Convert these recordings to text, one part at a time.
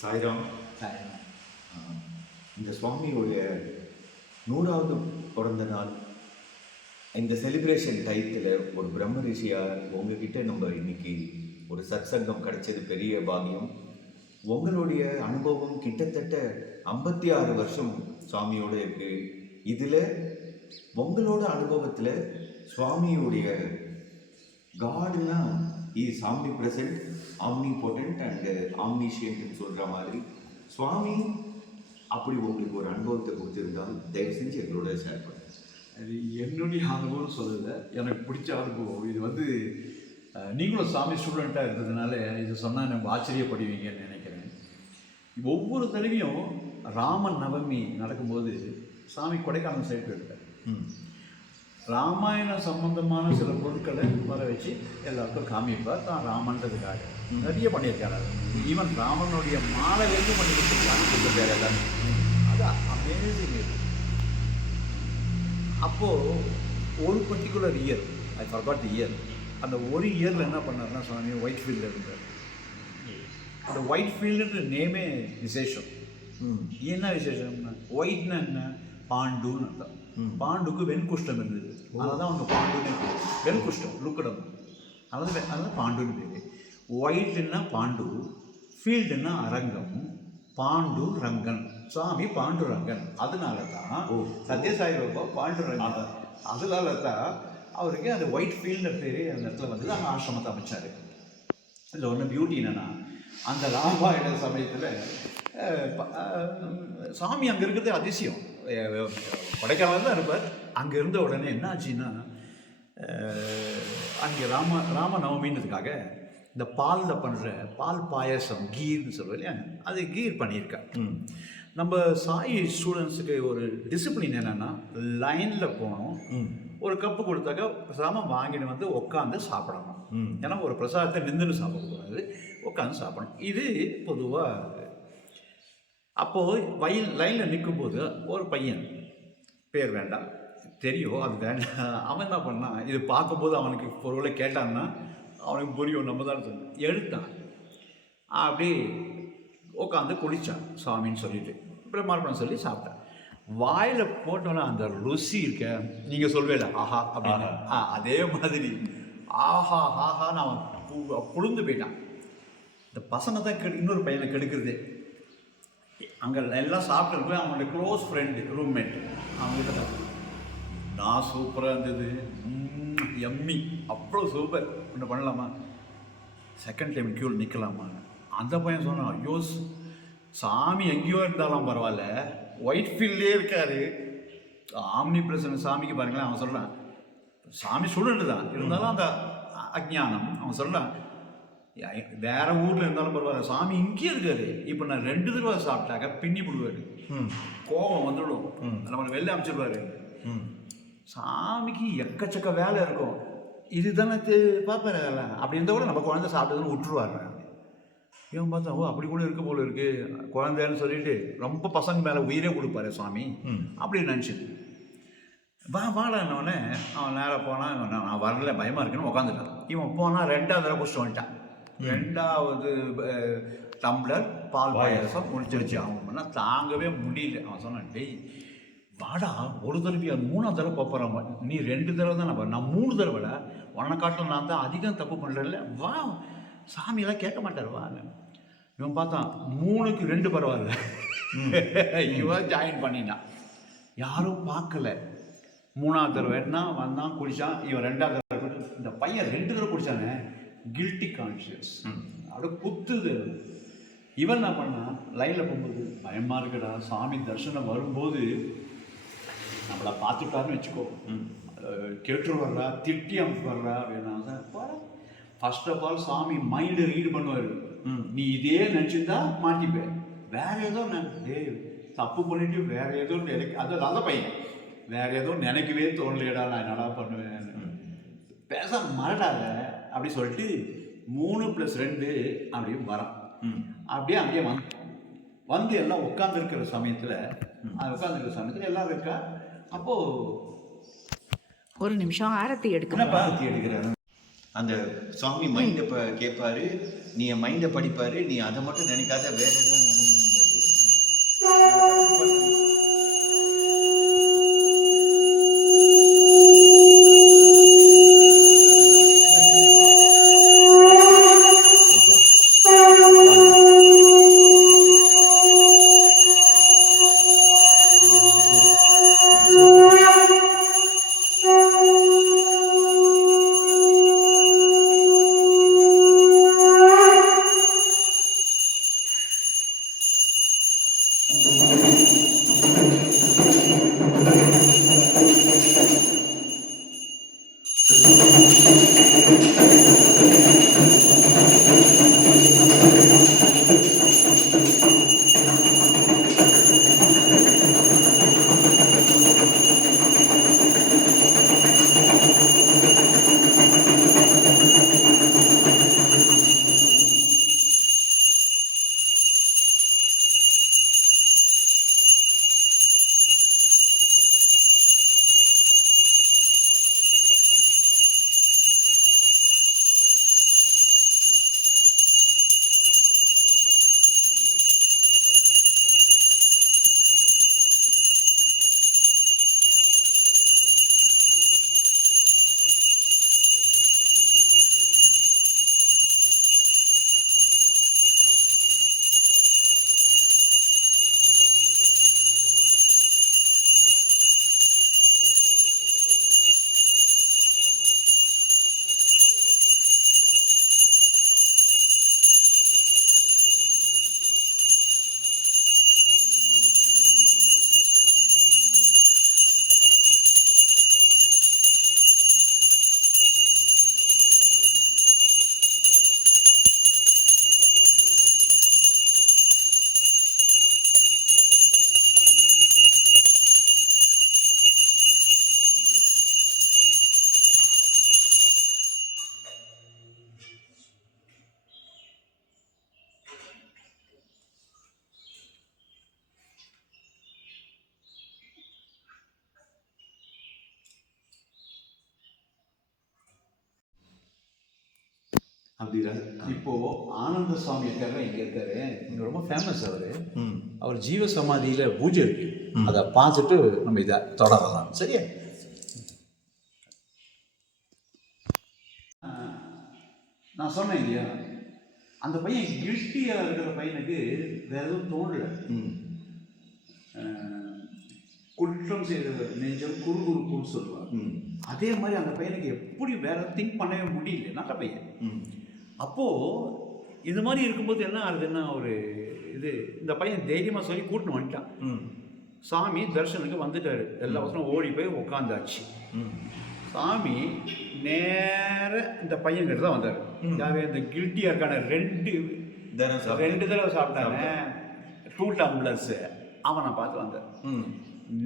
சாய்ராம். இந்த சுவாமியுடைய 100வது பிறந்த நாள் இந்த செலிப்ரேஷன் டயத்தில் ஒரு பிரம்ம ரிஷியாக உங்ககிட்ட நம்ம இன்னைக்கு ஒரு சத்சங்கம் கிடைச்சது பெரிய பாகியம். உங்களுடைய அனுபவம் கிட்டத்தட்ட 56 வருஷம் சுவாமியோட இருக்கு. இதில் உங்களோட அனுபவத்தில் சுவாமியுடைய காடுனா is omnipresent, omnipotent and ஆம்னிஷியன்ட்னு சொல்கிற மாதிரி சுவாமி அப்படி உங்களுக்கு ஒரு அனுபவத்தை கொடுத்துருந்தால் தயவு செஞ்சு எங்களோட ஷேர் பண்ணுங்க. அது என்னுடைய அனுபவம் சொல்லலை, எனக்கு பிடிச்ச அனுபவம். இது நீங்களும் சாமி ஸ்டூடெண்ட்டாக இருந்ததுனால இது சொன்னால் நம்ம ஆச்சரியப்படுவீங்கன்னு நினைக்கிறேன். ஒவ்வொரு தடவையும் ராமன் நவமி நடக்கும்போது சாமி கொடைக்கானல் சைடு இருக்கார். ராமாயணம் சம்பந்தமான சில பொருட்களை வர வச்சு எல்லாருக்கும் காமிப்பார். தான் ராமன்றதுக்காக நிறைய பண்ணியிருக்காரு. ஈவன் ராமனுடைய மாலை வரைக்கும் பண்ணி கொடுத்துருக்காங்க பேர் எல்லாமே. அது அமேசிங். அப்போது ஒரு particular year, I forgot the year, அந்த ஒரு இயரில் என்ன பண்ணார்னா சுவாமி ஒயிட் ஃபீல்டில் இருந்தார். அந்த ஒயிட் ஃபீல்டுன்ற நேமே விசேஷம். என்ன விசேஷம்னா ஒயிட்னா என்ன, பாண்டுன்னு அர்த்தம். பாண்டுக்கு வெண்குஷ்டம் இருந்தது, அதனால தான் அவங்க பாண்டுன்னு பேர். வெண்குஷ்டம் லுக்கடம், அதனால பாண்டுன்னு பேர். ஒயிட்னா பாண்டு, ஃபீல்டுன்னா அரங்கம், பாண்டு ரங்கன், சுவாமி பாண்டுரங்கன். அதனால தான் சத்யசாய் பாபா பாண்டுரங்கன். அதனால தான் அவருக்கு அந்த ஒயிட் ஃபீல்டு பேர் அந்த இடத்துல வந்து அங்கே ஆசிரமத்தை அமைச்சார். இதில் ஒன்று பியூட்டி என்னென்னா, அந்த ராமாயண சமயத்தில் சாமி அங்கே இருக்கிறது அதிசயம். கொடைக்கானல் தான் இருப்பார். அங்கே இருந்த உடனே என்ன ஆச்சுன்னா, அங்கே ராம நவமின்றதுக்காக இந்த பாலில் பண்ணுற பால் பாயசம் கீர்னு சொல்லுவோம் இல்லையா, அது கீர் பண்ணியிருக்கா. நம்ம சாய் ஸ்டூடெண்ட்ஸுக்கு ஒரு டிசிப்ளின் என்னென்னா, லைனில் போகணும், ஒரு கப்பு கொடுத்தாக்க சாமம் வாங்கிட்டு வந்து உட்காந்து சாப்பிடணும். ஏன்னா ஒரு பிரசாதத்தை நின்றுன்னு சாப்பிடக்கூடாது, உட்காந்து சாப்பிடணும். இது பொதுவாக. அப்போது லைனில் நிற்கும்போது ஒரு பையன், பேர் வேண்டாம், தெரியும் அது வேண்டாம், அவன் என்ன பண்ணான், இது பார்க்கும்போது அவனுக்கு பொருளை கேட்டான்னா அவனுக்கு புரியும், நம்ம தான் சொன்னோம், எடுத்தான். அப்படி உட்காந்து குளித்தான் சுவாமின்னு சொல்லிட்டு பிரமார்ப்பணம் சொல்லி சாப்பிட்டான். வாயில் போட்டோன்னா அந்த ருசி இருக்க, நீங்கள் சொல்வேல ஆஹா அப்படின்னு, அதே மாதிரி ஆஹா ஆஹான்னு அவன் புழுந்து போயிட்டான். இந்த பசங்க தான் இன்னொரு பையனை கெடுக்கிறது. அங்கே எல்லாம் சாப்பிட்டு போய் அவனுடைய க்ளோஸ் ஃப்ரெண்டு ரூம்மேட் அவங்ககிட்ட தான், நான் சூப்பராக இருந்தது, எம்மி, அவ்வளோ சூப்பர், ஒன்று பண்ணலாமா, செகண்ட் டைம் க்யூவில் நிற்கலாமா. அந்த பையன் சொன்னான், ஐயோ சாமி எங்கேயோ இருந்தாலும் பரவாயில்ல, ஒயிட் ஃபீல்டே இருக்காரு, ஆம்னி பிரசன்ட் சாமிக்கு பாருங்களேன். அவன் சொல்கிறான், சாமி ஸ்டூடெண்ட்டு தான் இருந்தாலும் அந்த அஜ்ஞானம். அவன் சொல்கிறான், வேற ஊரில் இருந்தாலும் பரவாயில்ல, சாமி இங்கேயே இருக்காரு. இப்போ நான் 2 தடவை சாப்பிட்டாக்க பின்னி விடுவார், கோபம் வந்துடும், நம்மளை வெளில அமைச்சிடுவார். சாமிக்கு எக்கச்சக்க வேலை இருக்கும், இதுதானே பார்ப்பாரு வேலை. அப்படி இருந்தால் கூட நம்ம குழந்தை சாப்பிட்டதுன்னு விட்டுருவாரு. இவன் பார்த்தா, ஓ அப்படி கூட இருக்க போல இருக்கு குழந்தைன்னு சொல்லிட்டு ரொம்ப பசங்க மேலே உயிரே கொடுப்பாரு சுவாமி அப்படின்னு நினச்சிட்டு வாடானவனே அவன் நேராக போனான். நான் வரல, பயமாக இருக்குன்னு உட்காந்துட்டான். இவன் போனால் 2வது தடவை குடிச்சிட்டு வந்துட்டான். 2வது டம்ளர் பால் பாயசம் முடிச்சிருச்சு. அவன் பண்ணால் தாங்கவே முடியல. அவன் சொன்னான், டேய் வாடா, ஒரு தடவை 3வது தடவை போகிறான், நீ 2 தடவை தான் நான் 3 தடவை, உன்னை காட்டில் நான் தான் அதிகம் தப்பு பண்ணுறேன்ல, வா சாமியெல்லாம் கேட்க மாட்டார் வா. இவன் பார்த்தான் 3க்கு 2 பரவாயில்ல, இவன் ஜாயின் பண்ணினான். யாரும் பார்க்கல. 3வது தடவைன்னா வந்தான், குடித்தான். இவன் 2வது தடவை, இந்த பையன் 2 தடவை குடித்தானே, கில்ட்டி கான்ஷியஸ் அப்படியே குத்துது. இவன் என்ன பண்ணான், லைனில் போகும்போது பயமாக இருக்குடா, சாமி தரிசனம் வரும்போது நம்மளை பார்த்துட்டாருன்னு வச்சுக்கோ, கேட்டு வர்றா, திட்டி அமைப்பு வர்றா வேணாம் சார். ஃபர்ஸ்ட் ஆஃப் ஆல் சாமி மைண்டை ரீடு பண்ணுவார். நீ இதே நினச்சிருந்தா மாட்டிப்பேன், வேற ஏதோ தப்பு பண்ணிட்டு வேற ஏதோ அது நல்ல பையன், வேற ஏதோ நினைக்கவே தோணலையடா, நான் என்னடா பண்ணுவேன், பேச மறடாத அப்படி சொல்லிட்டு 3+2 அப்படியே வரான். அப்படியே அங்கேயே வந்து எல்லாம் உட்காந்துருக்கிற சமயத்தில் எல்லாம் இருக்கா. அப்போது ஒரு நிமிஷம் ஆரத்தி எடுக்கிறேன். ஆரத்தி எடுக்கிறேன். அந்த சுவாமி மைண்டை கேட்பாரு, நீ என் மைண்டை படிப்பாரு, நீ அதை மட்டும் நினைக்காத வேற எதாவது நினைக்கும் போது அப்படிதா. இப்போ ஆனந்த சுவாமி இருக்காரு, இங்க இருக்காரு, இங்க ரொம்ப ஃபேமஸ் அவரு. அவர் ஜீவ சமாதியில பூஜை இருக்கு, அதை பார்த்துட்டு நம்ம இதை தொடரலாம். சரியா? நான் சொன்னேன் இல்லையா, அந்த பையன் கில்ட்டியா இருக்கிற பையனுக்கு வேற எதுவும் தோணல. குற்றம் செய்த நெஞ்சம் குறுகுறுக்குன்னு சொல்லுவாங்க. அதே மாதிரி அந்த பையனுக்கு எப்படி வேற திங்க் பண்ணவே முடியல. நல்ல பையன். அப்போது இது மாதிரி இருக்கும்போது என்ன ஆகுதுன்னா, ஒரு இது இந்த பையன் தைரியமாக சொல்லி கூட்டின்னு வந்துட்டான். சாமி தரிசனுக்கு வந்துட்டாரு, எல்லா பசங்களும் ஓடி போய் உட்காந்தாச்சு. சாமி நேர இந்த பையன்கிட்ட தான் வந்தார். யார்? இந்த கில்ட்டியாக இருக்கான ரெண்டு தடவை சாப்பிட்டாங்க 2 டம்ளர்ஸ். அவனை பார்த்து வந்தார்.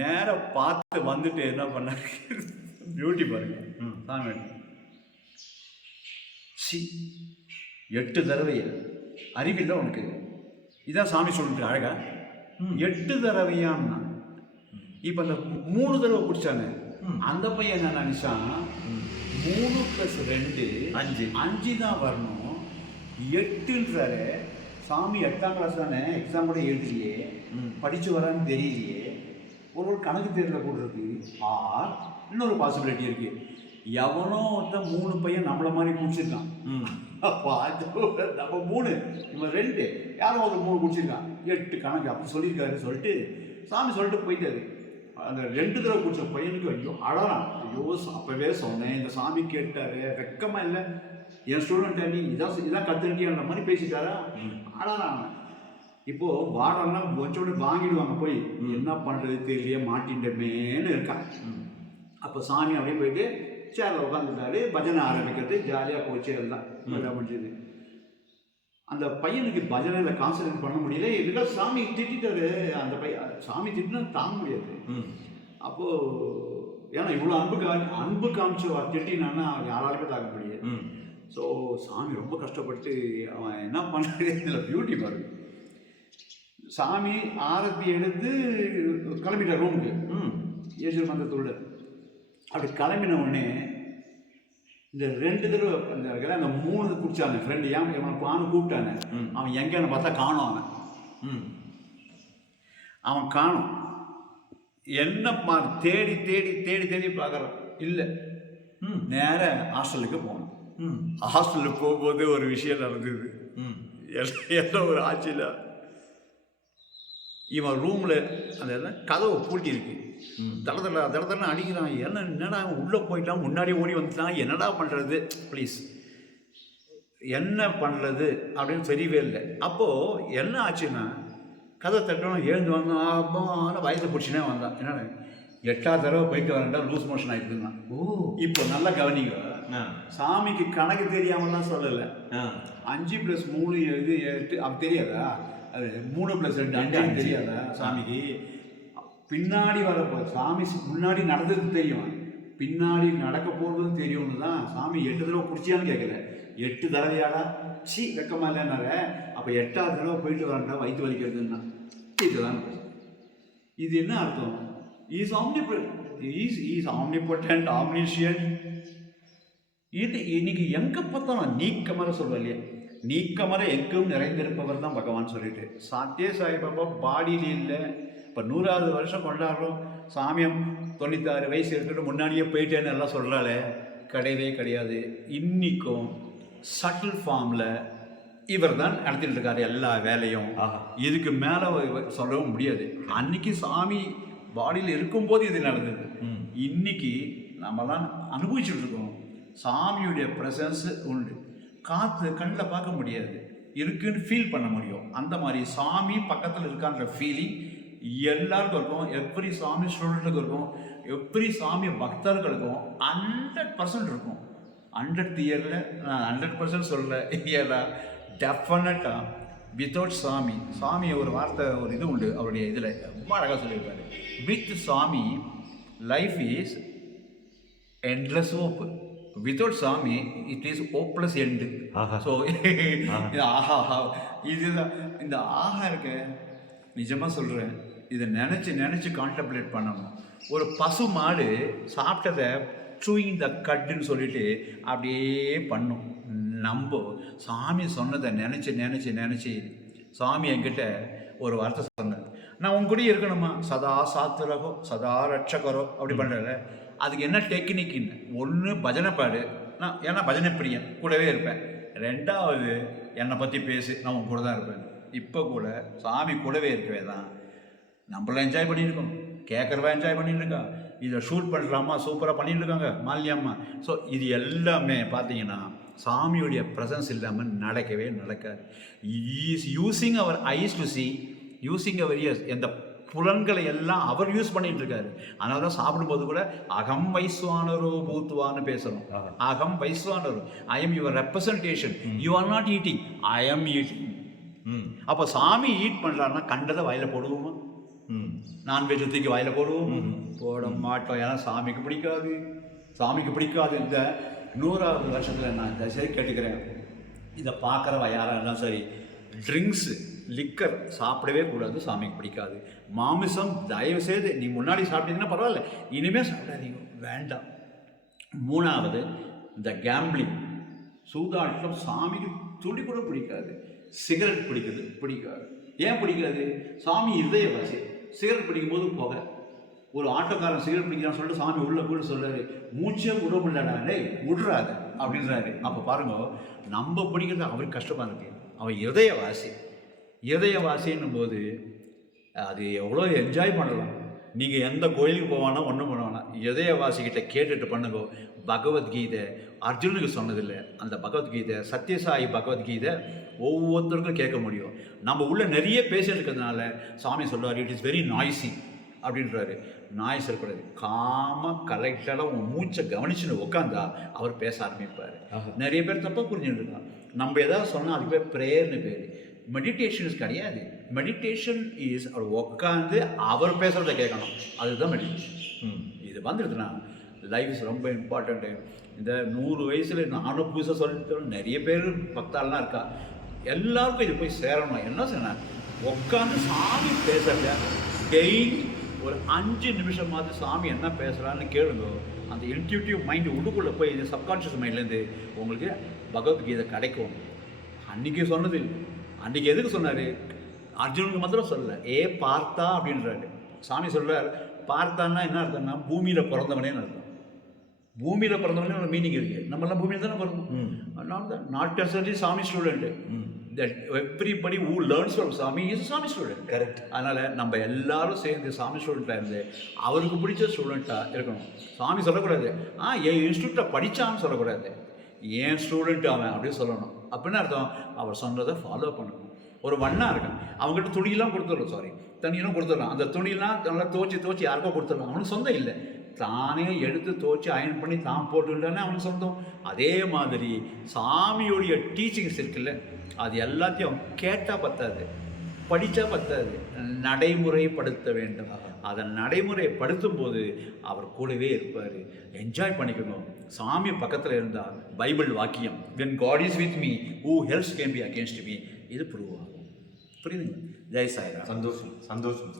நேராக பார்த்து வந்துட்டு என்ன பண்ண, பியூட்டி பாருங்க சாமி. 8 தடவை அறிவில்லை உனக்கு. இதான் சாமி சொல்லிட்டு அழகா 8 தடவையான்னா. இப்போ அந்த 3 தடவை குடிச்சாங்க. அந்த பையன் என்ன நினைச்சான், 3 + 2 5 தான் வரணும். 8ன்றாரு சாமி. 8ஆம் கிளாஸ் தானே, எக்ஸாம் கூட எழுதிலையே, படிச்சு வரான்னு தெரியலையே, ஒரு கணக்கு தேர்தல கூட இருக்கு. ஆர் இன்னொரு பாசிபிலிட்டி இருக்கு, எவனோ ஒருத்தன் 3 பையன் நம்மள மாதிரி குடிச்சிருக்கான். நம்ம 3 இவன் 2, யாரோ ஒரு 3 குடிச்சிருக்கான். 8 கணக்கு அப்படி சொல்லியிருக்காரு. சொல்லிட்டு சாமி சொல்லிட்டு போயிட்டாரு. அந்த 2 தடவை குடிச்ச பையனுக்கு ஐயோ அழறான். ஐயோ அப்பவே சொன்னேன், இந்த சாமி கேட்டாரு, வெக்கமா இல்லை, என் ஸ்டூடெண்ட் நீ இதான் கற்றுக்கிட்டியான்ற மாதிரி பேசிட்டாரா. அழறான். இப்போ வாடெல்லாம் கொஞ்சோடு வாங்கிடுவாங்க, போய் என்ன பண்ணுறது தெரியலையே, மாட்டின்றமேன்னு இருக்கான். அப்போ சாமி அப்படியே போயிட்டு சேரில் உட்காந்துட்டாரு. பஜனை ஆரம்பிக்கிறது ஜாலியாக போச்சு. எல்லாம் நல்லா முடிஞ்சது. அந்த பையனுக்கு பஜனையில் கான்சன்ட்ரேட் பண்ண முடியல. இதுக்காக சாமி திட்டாரு. அந்த பையன் சாமி திட்டினா தாங்க முடியாது. அப்போது ஏன்னா இவ்வளோ அன்பு காமிச்சு திட்டினான்னா யாராலுமே தாங்க முடியாது. ஸோ சாமி ரொம்ப கஷ்டப்பட்டு அவன் என்ன பண்ணுறது, இதில் பியூட்டி பாருங்க. சாமி ஆரத்தி எடுத்து கிளம்பிட்டார் ரூமுக்கு. ஏஜூர் மந்திரத்தோட அப்படி கிளம்பின உடனே இந்த 2 தடவை அந்த 3 குடிச்சாங்க ஃப்ரெண்டு. ஏன் இவனை பானு கூப்பிட்டானே, அவன் எங்கேன்னு பார்த்தா காணும். அவன் காணும். என்னப்பா தேடி தேடி தேடி தேடி பார்க்குறான், இல்லை. நேர ஹாஸ்டலுக்கு போனோம். ஹாஸ்டலுக்கு போகும்போது ஒரு விஷயம் நடந்தது. என்ன ஒரு ஆட்சியில் இவன் ரூமில் அந்த கதவை பூட்டி இருக்கு. தடதடன்னு அடிக்கிறான். என்னடா அவன் உள்ளே போயிட்டான், முன்னாடி ஓடி வந்துட்டான், என்னடா பண்ணுறது, ப்ளீஸ் என்ன பண்ணுறது அப்படின்னு தெரியவே இல்லை. அப்போது என்ன ஆச்சுன்னா, கதை தட்டணும், எழுந்து வந்தான். அப்போ வயசை பிடிச்சினே வந்தான். என்னென்ன 8ஆவது தடவை போயிட்டு வரேன்டா, லூஸ் மோஷன் ஆகிடுதுன்னா. இப்போ நல்லா கவனிங்க, சாமிக்கு கணக்கு தெரியாமலாம் சொல்லலை. 5+3 இது 8 அப்படி தெரியாதா? அது 3+2 5 தெரியாதா சாமிக்கு? பின்னாடி வரப்போ சாமி முன்னாடி நடந்தது தெரியும், பின்னாடி நடக்க போகிறதும் தெரியும்னு தான் சாமி 8 தடவை பிடிச்சியான்னு கேட்கல. 8 தடவையாடா வெக்கமா இல்லைன்னார. அப்போ 8ஆவது தடவை போயிட்டு வரேன்டா வயிற்று வலிக்கிறதுன்னா இதுதான். இது என்ன அர்த்தம்? Is omnipotent, omniscient. இது இன்னைக்கு எங்கே பார்த்தாலும் நீக்கமர சொல்லுவா இல்லையா, நீக்கமர எங்கும் நிறைந்திருப்பவர் தான் பகவான் சொல்லிட்டு. சத்ய சாய்பாபா பாடியில் இல்லை. இப்போ 100வது வருஷம் கொண்டாடுறோம். சாமியம் 96 வயசு இருக்கட்டும், முன்னாடியே போயிட்டேன்னு எல்லாம் சொல்கிறாளே, கிடையவே கிடையாது. இன்றைக்கும் சட்டில் ஃபார்மில் இவர் தான் நடத்திட்டு இருக்காரு எல்லா வேலையும். இதுக்கு மேலே சொல்லவும் முடியாது. அன்னைக்கு சாமி பாடியில் இருக்கும்போது இது நடந்தது. இன்னைக்கு நம்மலாம் அனுபவிச்சுட்டு இருக்கோம். சாமியுடைய ப்ரெசன்ஸ் உண்டு. காற்று கண்ணில் பார்க்க முடியாது, இருக்குன்னு ஃபீல் பண்ண முடியும். அந்த மாதிரி சாமி பக்கத்தில் இருக்கான்ற ஃபீலிங் எல்லாருக்கும் இருக்கும். எவ்ரி சாமி ஸ்டூடெண்ட்டுக்கும் இருக்கும், எவ்ரி சாமி பக்தர்களுக்கும் 100% இருக்கும். 100th இயரில் நான் 100% சொல்ல ஏன்னா டெஃபினட்டாக வித்தவுட் சாமி, சாமி ஒரு வார்த்தை ஒரு இது உண்டு அவருடைய இதில் ரொம்ப அழகாக சொல்லியிருக்காரு. With Sami life is endless hope, without Sami it is hopeless end. So ஆஹா இதுதான் இந்த ஆஹா இருக்க. நிஜமாக சொல்கிறேன், இதை நினச்சி கான்டெம்ப்ளேட் பண்ணணும். ஒரு பசு மாடு சாப்பிட்டதை சூயிங் த கட்டுன்னு சொல்லிட்டு அப்படியே பண்ணும். நம்ம சாமி சொன்னதை நினச்சி சாமி என்கிட்ட ஒரு வார்த்தை சொன்னேன், நான் உங்க கூட இருக்கணுமா, சதா சாத்துரகோ சதா ரட்சகரோ அப்படி பண்ணுறல. அதுக்கு என்ன டெக்னிக்னு, ஒன்று பஜனை பாடு, நான் ஏன்னா பஜனை பிரியன் கூடவே இருப்பேன். 2வது என்னை பற்றி பேசு, நான் உங்க கூட தான் இருப்பேன். இப்போ கூட சாமி கூடவே இருக்கவே தான் நம்மளாம் என்ஜாய் பண்ணியிருக்கோம், கேட்குறவா என்ஜாய் பண்ணிட்டுருக்கா, இதை ஷூட் பண்ணுறாமா சூப்பராக பண்ணிட்டு இருக்காங்க மாலினியம்மா. ஸோ இது எல்லாமே பார்த்தீங்கன்னா சாமியுடைய ப்ரெசன்ஸ் இல்லாமல் நடக்கவே நடக்காது. Is using our eyes to see, using our ears, எந்த புலன்களை எல்லாம் அவர் யூஸ் பண்ணிட்டு இருக்காரு. அதனால தான் சாப்பிடும்போது கூட அகம் வைஸ்வானரோ பூத்துவான்னு பேசுகிறோம். அகம் வைஸ்வானரோ, I am your representation, you are not eating, I am eating. அப்போ சாமி ஈட் பண்ணுறாருன்னா கண்டதை வாயில் போடுவோமா? நான்வெஜ் தூக்கி வாயில் போடுவோம்? போட மாட்டோம். ஏன்னா சாமிக்கு பிடிக்காது, சாமிக்கு பிடிக்காது. இந்த 100வது வருஷத்தில் நான் இந்த சரி கேட்டுக்கிறேன், இதை பார்க்குறவ யாராக இருந்தாலும் சரி, ட்ரிங்க்ஸு லிக்கர் சாப்பிடவே கூடாது, சாமிக்கு பிடிக்காது. மாமிசம் தயவுசெய்து நீ முன்னாடி சாப்பிட்டீங்கன்னா பரவாயில்ல, இனிமேல் சாப்பிடாதீங்க, வேண்டாம். 3வது இந்த கேம்பிளிங், சூதாட்டம் சாமிக்கு துளி கூட பிடிக்காது. சிகரெட் பிடிக்காது. ஏன் பிடிக்காது? சாமி இதயவாசி. சிகரெட் பிடிக்கும்போது போக, ஒரு ஆட்டோக்காரன் சிகரெட் பிடிக்கிறான்னு சொல்லிட்டு சாமி உள்ள கூட சொல்றாரு, மூச்சே விட முடியலடா விடுறாரு அப்படின்றாரு. அப்போ பாருங்க, நம்ம பிடிக்கிறது அவருக்கு கஷ்டமாக இருக்கு. அவன் இதயவாசின்னும் போது அது எவ்வளோ என்ஜாய் பண்ணலாம். நீங்கள் எந்த கோயிலுக்கு போவானா ஒன்றும் பண்ணுவானா, இதயவாசிக்கிட்ட கேட்டுட்டு பண்ணுங்க. பகவத்கீதை அர்ஜுனுக்கு சொன்னதில்லை, அந்த பகவத்கீதை சத்யசாயி பகவத்கீதை ஒவ்வொருத்தருக்கும் கேட்க முடியும். நம்ம உள்ள நிறைய பேசிட்டு இருக்கிறதுனால சாமி சொல்றாரு, இட் இஸ் வெரி நாய்ஸி அப்படின்றாரு. நாய்ஸ் இருக்கக்கூடாது, கரெக்டாக உன் மூச்சை கவனிச்சுன்னு உட்காந்தா அவர் பேச ஆரம்பிப்பார். நிறைய பேர் தப்பாக புரிஞ்சுட்டு இருக்கான். நம்ம எதாவது சொன்னால் அதுக்கு பேர் ப்ரேயர்னு பேர். மெடிடேஷன்ஸ் கிடையாது. மெடிடேஷன் இஸ் அவர் உட்காந்து அவர் பேசுகிறத கேட்கணும், அதுதான் மெடிடேஷன். இது வந்துடுதுன்னா லைஃப் இஸ் ரொம்ப இம்பார்ட்டண்ட்டு. இந்த 100 வயசில் நானும் புதுசாக சொல்லிட்டு நிறைய பேர் பக்தாலாம் இருக்கா, எல்லாருக்கும் இது போய் சேரணும். என்ன சொன்னேன், உட்காந்து சாமி பேசுகிறத டெய்லி ஒரு 5 நிமிஷமாவது சாமி என்ன பேசுகிறான்னு கேளுங்க. அந்த இன்ட்யூட்டிவ் மைண்டு உள்ளுக்குள்ளே போய் இந்த சப்கான்ஷியஸ் மைண்ட்லேருந்து உங்களுக்கு பகவத்கீதை கிடைக்கும். அன்றைக்கி சொன்னது இல்லை. அன்றைக்கி எதுக்கு சொன்னார்? அர்ஜுனுக்கு மாத்திரம் சொல்லலை, பார்த்தா அப்படின்றாரு. சாமி சொல்கிறார், பார்த்தான்னா என்ன அர்த்தம்னா பூமியில் பிறந்தவனேன்னு அர்த்தம். பூமியில் பிறந்தவனே ஒரு மீனிங் இருக்குது. நம்மளாம் பூமியில் தானே பிறந்தோம். அதனால தான் நாட் நெசசரி சாமி student. That everybody who learns from சாமி இஸ் சாமி ஸ்டூடெண்ட். கரெக்ட். அதனால் நம்ம எல்லாரும் சேர்ந்து சாமி ஸ்டூடெண்ட்டாக இருந்து அவருக்கு பிடிச்ச ஸ்டூடெண்ட்டாக இருக்கணும். சாமி சொல்லக்கூடாது என் இன்ஸ்டியூட்டில் படித்தான்னு சொல்லக்கூடாது, ஏன் ஸ்டூடெண்ட் அவன் அப்படின்னு சொல்லணும். அப்படின்னு அர்த்தம் அவர் சொன்னதை ஃபாலோ பண்ணணும். ஒரு வண்ணா இருக்கான், அவங்ககிட்ட துணியெல்லாம் கொடுத்துடலாம், தண்ணியெல்லாம் கொடுத்துடலாம். அந்த துணியெல்லாம் நல்லா துவச்சி யாருக்கோ கொடுத்துடலாம். அவனுக்கு சொந்தம் இல்லை, தானே எடுத்து துவச்சி அயன் பண்ணி தான் போட்டுட்டானே அவனுக்கு சொந்தம். அதே மாதிரி சாமியோடைய டீச்சிங்ஸ் இருக்குல்ல, அது எல்லாத்தையும் கேட்டால் பத்தாது, படித்தா பத்தாது, நடைமுறைப்படுத்த வேண்டும். அதை நடைமுறைப்படுத்தும் போது அவர் கூடவே இருப்பார். என்ஜாய் பண்ணிக்கணும். சாமி பக்கத்தில் இருந்தால் பைபிள் வாக்கியம் when God is with me who else can be against me இது ப்ரூவ் ஆகும். புரியுதுங்க? ஜெய் சாய்ராம். சந்தோஷம்.